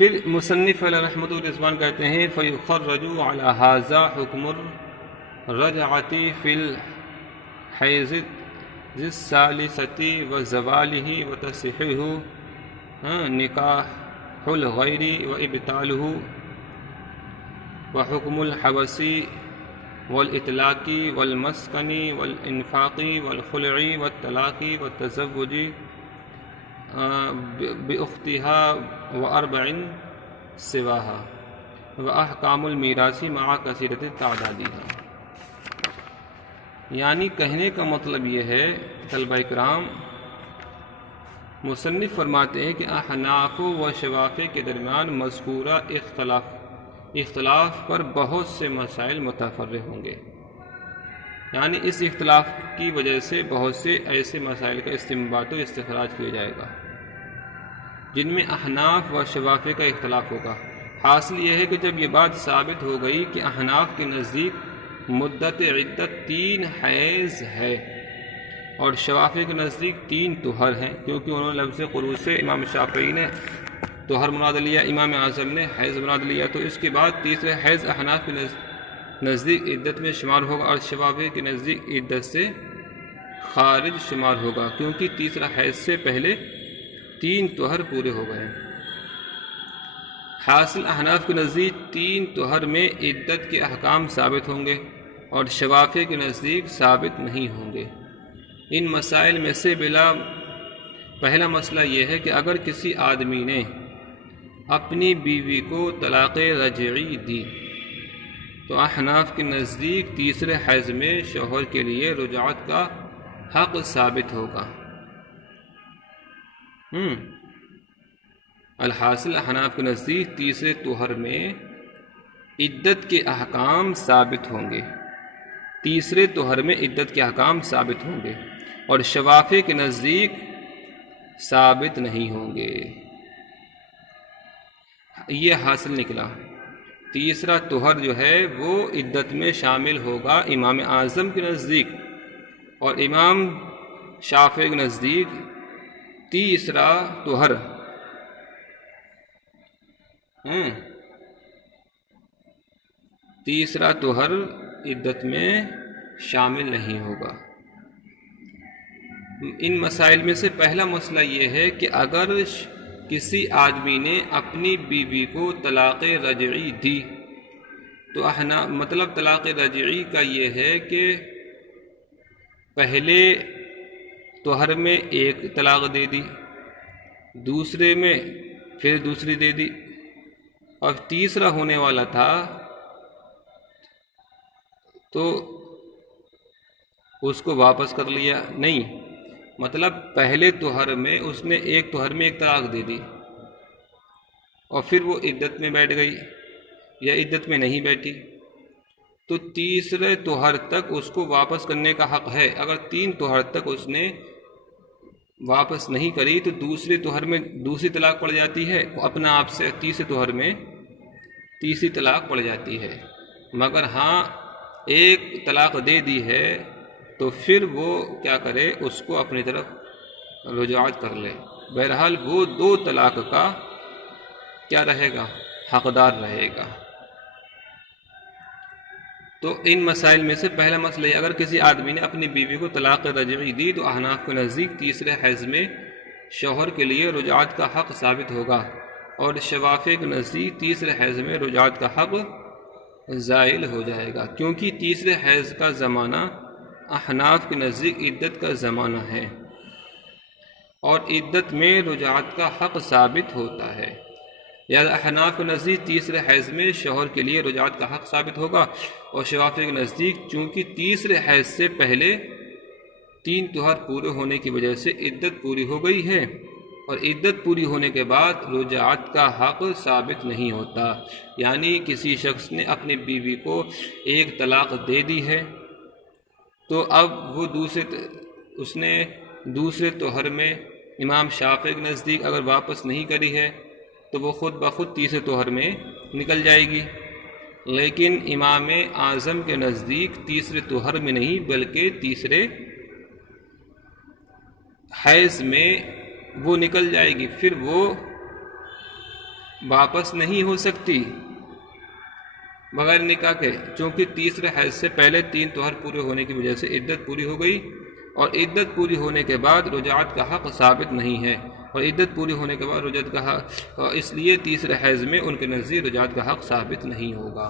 پھر مصنف علیہ رحمۃ الرضوان کہتے ہیں فَيُخَرَّجُ عَلَى هَذَا حُكْمُ الرَّجْعَةِ فِي الْحَيْضِ الثَّالِثَةِ وَزَوَالِهِ وَتَصْحِيحُ نِكَاحُ الْغَيْرِ وَإِبْطَالُهُ وَحُكْمُ الْحَبْسِ والإطلاق والمسكن والإنفاق والخلع والطلاق والتزوج بأختها وأربع سواها وأحكام الميراث مع كثيرة تعدادها. یعنی کہنے کا مطلب یہ ہے طلبہ اکرام، مصنف فرماتے ہیں کہ احناف و شوافی کے درمیان مذکورہ اختلاف پر بہت سے مسائل متفرع ہوں گے. یعنی اس اختلاف کی وجہ سے بہت سے ایسے مسائل کا استنباط و استخراج کیا جائے گا جن میں احناف و شوافی کا اختلاف ہوگا. حاصل یہ ہے کہ جب یہ بات ثابت ہو گئی کہ احناف کے نزدیک مدت عدت 3 حیض ہے اور شوافی کے نزدیک 3 طہر ہیں، کیونکہ انہوں نے لفظ قروء سے امام شافعی نے طہر مراد لیا، امام اعظم نے حیض مراد لیا، تو اس کے بعد تیسرے حیض احناف کے نزدیک عدت میں شمار ہوگا اور شوافی کے نزدیک عدت سے خارج شمار ہوگا، کیونکہ تیسرا حیض سے پہلے 3 طہر پورے ہو گئے. حاصل احناف کے نزدیک 3 طہر میں عدت کے احکام ثابت ہوں گے اور شوافی کے نزدیک ثابت نہیں ہوں گے. ان مسائل میں سے پہلا مسئلہ یہ ہے کہ اگر کسی آدمی نے اپنی بیوی کو طلاق رجعی دی تو احناف کے نزدیک تیسرے حیض میں شوہر کے لیے رجعت کا حق ثابت ہوگا. الحاصل احناف کے نزدیک تیسرے طہر میں عدت کے احکام ثابت ہوں گے، تیسرے طہر میں عدت کے احکام ثابت ہوں گے اور شوافی کے نزدیک ثابت نہیں ہوں گے. یہ حاصل نکلا. تیسرا طہر جو ہے وہ عدت میں شامل ہوگا امام اعظم کے نزدیک، اور امام شافعی کے نزدیک تیسرا طہر عدت میں شامل نہیں ہوگا. ان مسائل میں سے پہلا مسئلہ یہ ہے کہ اگر کسی آدمی نے اپنی بیوی کو طلاق رجعی دی تو مطلب طلاق رجعی کا یہ ہے کہ پہلے طہر میں ایک طلاق دے دی، دوسرے میں پھر دوسری دے دی، اور تیسرا ہونے والا تھا تو اس کو واپس کر لیا. نہیں، مطلب پہلے طہر میں اس نے ایک طہر میں ایک طلاق دے دی اور پھر وہ عدت میں بیٹھ گئی یا عدت میں نہیں بیٹھی، تو تیسرے طہر تک اس کو واپس کرنے کا حق ہے. اگر 3 طہر تک اس نے واپس نہیں کری تو دوسرے طہر میں دوسری طلاق پڑ جاتی ہے، اپنا آپ سے تیسرے طہر میں تیسری طلاق پڑ جاتی ہے. مگر ہاں ایک طلاق دے دی ہے تو پھر وہ کیا کرے، اس کو اپنی طرف رجوعات کر لے. بہرحال وہ 2 طلاق کا کیا رہے گا، حقدار رہے گا. تو ان مسائل میں سے پہلا مسئلہ ہے، اگر کسی آدمی نے اپنی بیوی کو طلاق رجعی دی تو احناف کے نزدیک تیسرے حیض میں شوہر کے لیے رجعات کا حق ثابت ہوگا اور شوافی کے نزدیک تیسرے حیض میں رجعات کا حق زائل ہو جائے گا، کیونکہ تیسرے حیض کا زمانہ احناف کے نزدیک عدت کا زمانہ ہے اور عدت میں رجعات کا حق ثابت ہوتا ہے. لہذا احناف کے نزدیک تیسرے حیض میں شوہر کے لیے رجعات کا حق ثابت ہوگا اور شوافی کے نزدیک چونکہ تیسرے حیض سے پہلے 3 طہر پورے ہونے کی وجہ سے عدت پوری ہو گئی ہے اور عدت پوری ہونے کے بعد رجعات کا حق ثابت نہیں ہوتا. یعنی کسی شخص نے اپنی بیوی کو ایک طلاق دے دی ہے تو اب وہ اس نے دوسرے طہر میں امام شافعی کے نزدیک اگر واپس نہیں کری ہے تو وہ خود بخود تیسرے طہر میں نکل جائے گی، لیکن امام اعظم کے نزدیک تیسرے طہر میں نہیں بلکہ تیسرے حیض میں وہ نکل جائے گی. پھر وہ واپس نہیں ہو سکتی بغیر نکاح کے، چونکہ تیسرے حیض سے پہلے 3 طہر پورے ہونے کی وجہ سے عدت پوری ہو گئی، اور عدت پوری ہونے کے بعد رجعت کا حق ثابت نہیں ہے، اور عدت پوری ہونے کے بعد رجعت کا حق، اس لیے تیسرے حیض میں ان کے نزدیک رجعت کا حق ثابت نہیں ہوگا۔